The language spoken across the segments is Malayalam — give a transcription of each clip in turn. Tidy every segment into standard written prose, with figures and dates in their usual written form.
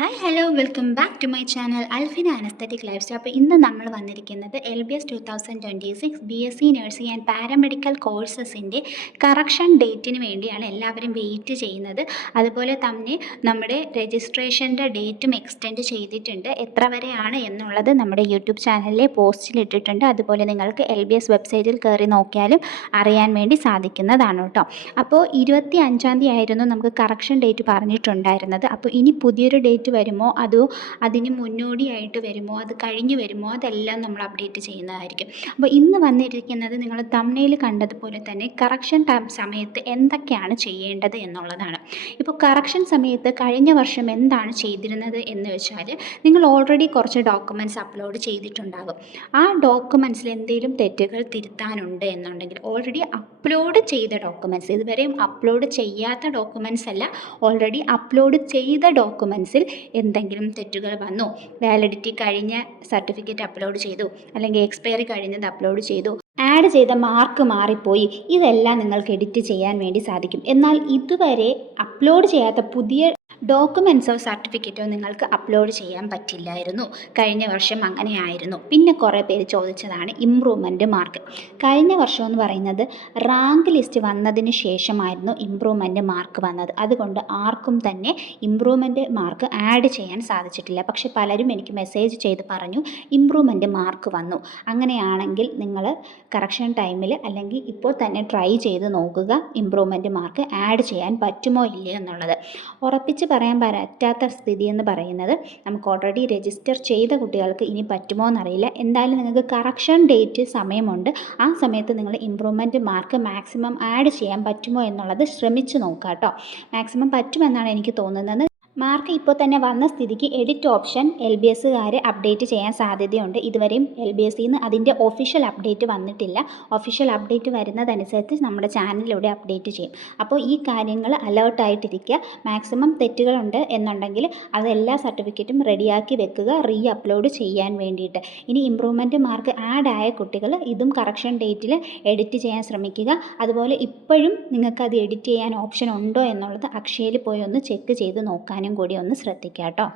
Hi hello welcome back to my channel Alfina an aesthetic lifestyle. അപ്പോൾ ഇന്ന് നമ്മൾ വന്നിരിക്കുന്നത് LBS 2026 BSc nursing and paramedical കോഴ്സസിൻ്റെ കറക്ഷൻ ഡേറ്റിന് വേണ്ടിയാണ് എല്ലാവരും വെയിറ്റ് ചെയ്യുന്നത്. അതുപോലെ തന്നെ നമ്മുടെ രജിസ്ട്രേഷൻ്റെ ഡേറ്റും എക്സ്റ്റെൻഡ് ചെയ്തിട്ടുണ്ട്. എത്ര വരെയാണ് എന്നുള്ളത് നമ്മുടെ യൂട്യൂബ് ചാനലിലെ പോസ്റ്റിൽ ഇട്ടിട്ടുണ്ട്. അതുപോലെ നിങ്ങൾക്ക് LBS വെബ്സൈറ്റിൽ കയറി നോക്കിയാലും അറിയാൻ വേണ്ടി സാധിക്കുന്നതാണ് കേട്ടോ. അപ്പോൾ 25-ാം തീയതി ആയിരുന്നു നമുക്ക് കറക്ഷൻ ഡേറ്റ് പറഞ്ഞിട്ടുണ്ടായിരുന്നത്. അപ്പോൾ ഇനി പുതിയൊരു ഡേറ്റ് വരുമോ അതോ അതിന് മുന്നോടിയായിട്ട് വരുമോ അത് കഴിഞ്ഞ് വരുമോ അതെല്ലാം നമ്മൾ അപ്ഡേറ്റ് ചെയ്യുന്നതായിരിക്കും. അപ്പോൾ ഇന്ന് വന്നിരിക്കുന്നത് നിങ്ങൾ തംബ്നെയിൽ കണ്ടതുപോലെ തന്നെ കറക്ഷൻ സമയത്ത് എന്തൊക്കെയാണ് ചെയ്യേണ്ടത് എന്നുള്ളതാണ്. ഇപ്പോൾ കറക്ഷൻ സമയത്ത് കഴിഞ്ഞ വർഷം എന്താണ് ചെയ്തിരുന്നത് എന്ന് വെച്ചാൽ നിങ്ങൾ ഓൾറെഡി കുറച്ച് ഡോക്യുമെൻറ്റ്സ് അപ്ലോഡ് ചെയ്തിട്ടുണ്ടാകും. ആ ഡോക്യുമെൻറ്റ്സിൽ എന്തെങ്കിലും തെറ്റുകൾ തിരുത്താനുണ്ട് എന്നുണ്ടെങ്കിൽ ഓൾറെഡി അപ്ലോഡ് ചെയ്ത ഡോക്യുമെൻറ്റ്സ്, ഇതുവരെയും അപ്ലോഡ് ചെയ്യാത്ത ഡോക്യുമെൻറ്റ്സ് അല്ല, ഓൾറെഡി അപ്ലോഡ് ചെയ്ത ഡോക്യുമെൻറ്റ്സിൽ എന്തെങ്കിലും തെറ്റുകൾ വന്നു, വാലിഡിറ്റി കഴിഞ്ഞ സർട്ടിഫിക്കറ്റ് അപ്ലോഡ് ചെയ്തു, അല്ലെങ്കിൽ എക്സ്പയറി കഴിഞ്ഞത് അപ്ലോഡ് ചെയ്തു, ആഡ് ചെയ്ത മാർക്ക് മാറിപ്പോയി, ഇതെല്ലാം നിങ്ങൾക്ക് എഡിറ്റ് ചെയ്യാൻ വേണ്ടി സാധിക്കും. എന്നാൽ ഇതുവരെ അപ്ലോഡ് ചെയ്യാത്ത പുതിയ ഡോക്യുമെൻറ്റ്സോ സർട്ടിഫിക്കറ്റോ നിങ്ങൾക്ക് അപ്ലോഡ് ചെയ്യാൻ പറ്റില്ലായിരുന്നു. കഴിഞ്ഞ വർഷം അങ്ങനെയായിരുന്നു. പിന്നെ കുറേ പേര് ചോദിച്ചതാണ് ഇമ്പ്രൂവ്മെൻറ്റ് മാർക്ക്. കഴിഞ്ഞ വർഷം എന്ന് പറയുന്നത് റാങ്ക് ലിസ്റ്റ് വന്നതിന് ശേഷമായിരുന്നു ഇമ്പ്രൂവ്മെൻറ്റ് മാർക്ക് വന്നത്. അതുകൊണ്ട് ആർക്കും തന്നെ ഇമ്പ്രൂവ്മെൻറ്റ് മാർക്ക് ആഡ് ചെയ്യാൻ സാധിച്ചിട്ടില്ല. പക്ഷെ പലരും എനിക്ക് മെസ്സേജ് ചെയ്ത് പറഞ്ഞു ഇമ്പ്രൂവ്മെൻറ്റ് മാർക്ക് വന്നു. അങ്ങനെയാണെങ്കിൽ നിങ്ങൾ കറക്ഷൻ ടൈമിൽ അല്ലെങ്കിൽ ഇപ്പോൾ തന്നെ ട്രൈ ചെയ്ത് നോക്കുക ഇമ്പ്രൂവ്മെൻറ്റ് മാർക്ക് ആഡ് ചെയ്യാൻ പറ്റുമോ ഇല്ലയോ എന്നുള്ളത്. ഉറപ്പിച്ച് പറയാൻ പറ്റാത്ത സ്ഥിതി എന്ന് പറയുന്നത് നമുക്ക് ഓൾറെഡി രജിസ്റ്റർ ചെയ്ത കുട്ടികൾക്ക് ഇനി പറ്റുമോ എന്നറിയില്ല. എന്തായാലും നിങ്ങൾക്ക് കറക്ഷൻ ഡേറ്റ് സമയമുണ്ട്. ആ സമയത്ത് നിങ്ങൾ ഇമ്പ്രൂവ്മെൻറ്റ് മാർക്ക് മാക്സിമം ആഡ് ചെയ്യാൻ പറ്റുമോ എന്നുള്ളത് ശ്രമിച്ച് നോക്കുക കേട്ടോ. മാക്സിമം പറ്റുമെന്നാണ് എനിക്ക് തോന്നുന്നത്. മാർക്ക് ഇപ്പോൾ തന്നെ വന്ന സ്ഥിതിക്ക് എഡിറ്റ് ഓപ്ഷൻ LBSകാർ അപ്ഡേറ്റ് ചെയ്യാൻ സാധ്യതയുണ്ട്. ഇതുവരെയും LBSയിൽ നിന്ന് അതിൻ്റെ ഒഫീഷ്യൽ അപ്ഡേറ്റ് വന്നിട്ടില്ല. ഒഫീഷ്യൽ അപ്ഡേറ്റ് വരുന്നതനുസരിച്ച് നമ്മുടെ ചാനലിലൂടെ അപ്ഡേറ്റ് ചെയ്യും. അപ്പോൾ ഈ കാര്യങ്ങൾ അലേർട്ടായിട്ടിരിക്കുക. മാക്സിമം തെറ്റുകളുണ്ട് എന്നുണ്ടെങ്കിൽ അതെല്ലാ സർട്ടിഫിക്കറ്റും റെഡിയാക്കി വെക്കുക റീ അപ്ലോഡ് ചെയ്യാൻ വേണ്ടിയിട്ട്. ഇനി ഇമ്പ്രൂവ്മെൻറ്റ് മാർക്ക് ആഡ് ആയ കുട്ടികൾ ഇതും കറക്ഷൻ ഡേറ്റിൽ എഡിറ്റ് ചെയ്യാൻ ശ്രമിക്കുക. അതുപോലെ ഇപ്പോഴും നിങ്ങൾക്ക് അത് എഡിറ്റ് ചെയ്യാൻ ഓപ്ഷൻ ഉണ്ടോ എന്നുള്ളത് അക്ഷയയിൽ പോയി ഒന്ന് ചെക്ക് ചെയ്ത് നോക്കാനും കൂടി ഒന്ന് ശ്രദ്ധിക്കുക കേട്ടോ.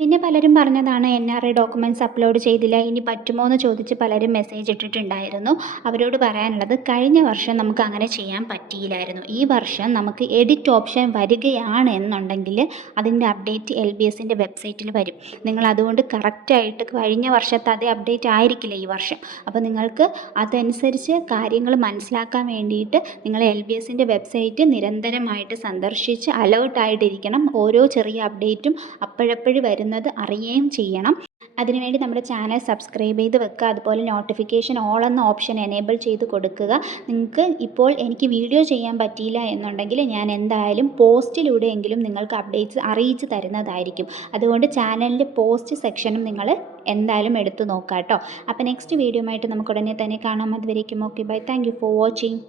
പിന്നെ പലരും പറഞ്ഞതാണ് NRI ഡോക്യുമെൻറ്റ്സ് അപ്ലോഡ് ചെയ്തില്ല, ഇനി പറ്റുമോ എന്ന് ചോദിച്ച് പലരും മെസ്സേജ് ഇട്ടിട്ടുണ്ടായിരുന്നു. അവരോട് പറയാനുള്ളത് കഴിഞ്ഞ വർഷം നമുക്ക് അങ്ങനെ ചെയ്യാൻ പറ്റിയില്ലായിരുന്നു. ഈ വർഷം നമുക്ക് എഡിറ്റ് ഓപ്ഷൻ വരികയാണ് എന്നുണ്ടെങ്കിൽ അതിൻ്റെ അപ്ഡേറ്റ് LBSൻ്റെ വെബ്സൈറ്റിൽ വരും. നിങ്ങൾ അതുകൊണ്ട് കറക്റ്റായിട്ട് കഴിഞ്ഞ വർഷത്തെ അതേ അപ്ഡേറ്റ് ആയിരിക്കില്ല ഈ വർഷം. അപ്പോൾ നിങ്ങൾക്ക് അതനുസരിച്ച് കാര്യങ്ങൾ മനസ്സിലാക്കാൻ വേണ്ടിയിട്ട് നിങ്ങൾ LBSൻ്റെ വെബ്സൈറ്റ് നിരന്തരമായിട്ട് സന്ദർശിച്ച് അലേർട്ടായിട്ടിരിക്കണം. ഓരോ ചെറിയ അപ്ഡേറ്റും അപ്പോഴപ്പോഴും വരുന്നത് അറിയുകയും ചെയ്യണം. അതിനുവേണ്ടി നമ്മുടെ ചാനൽ സബ്സ്ക്രൈബ് ചെയ്ത് വെക്കുക. അതുപോലെ നോട്ടിഫിക്കേഷൻ ഓൾ എന്ന ഓപ്ഷൻ എനേബിൾ ചെയ്ത് കൊടുക്കുക. നിങ്ങൾക്ക് ഇപ്പോൾ എനിക്ക് വീഡിയോ ചെയ്യാൻ പറ്റിയില്ല എന്നുണ്ടെങ്കിൽ ഞാൻ എന്തായാലും പോസ്റ്റിലൂടെയെങ്കിലും നിങ്ങൾക്ക് അപ്ഡേറ്റ്സ് അറിയിച്ച് തരുന്നതായിരിക്കും. അതുകൊണ്ട് ചാനലിൻ്റെ പോസ്റ്റ് സെക്ഷനും നിങ്ങൾ എന്തായാലും എടുത്തു നോക്കാം കേട്ടോ. അപ്പോൾ നെക്സ്റ്റ് വീഡിയോ ആയിട്ട് നമുക്ക് ഉടനെ തന്നെ കാണാം. അതുവരേക്കും okay bye. Thank you for watching.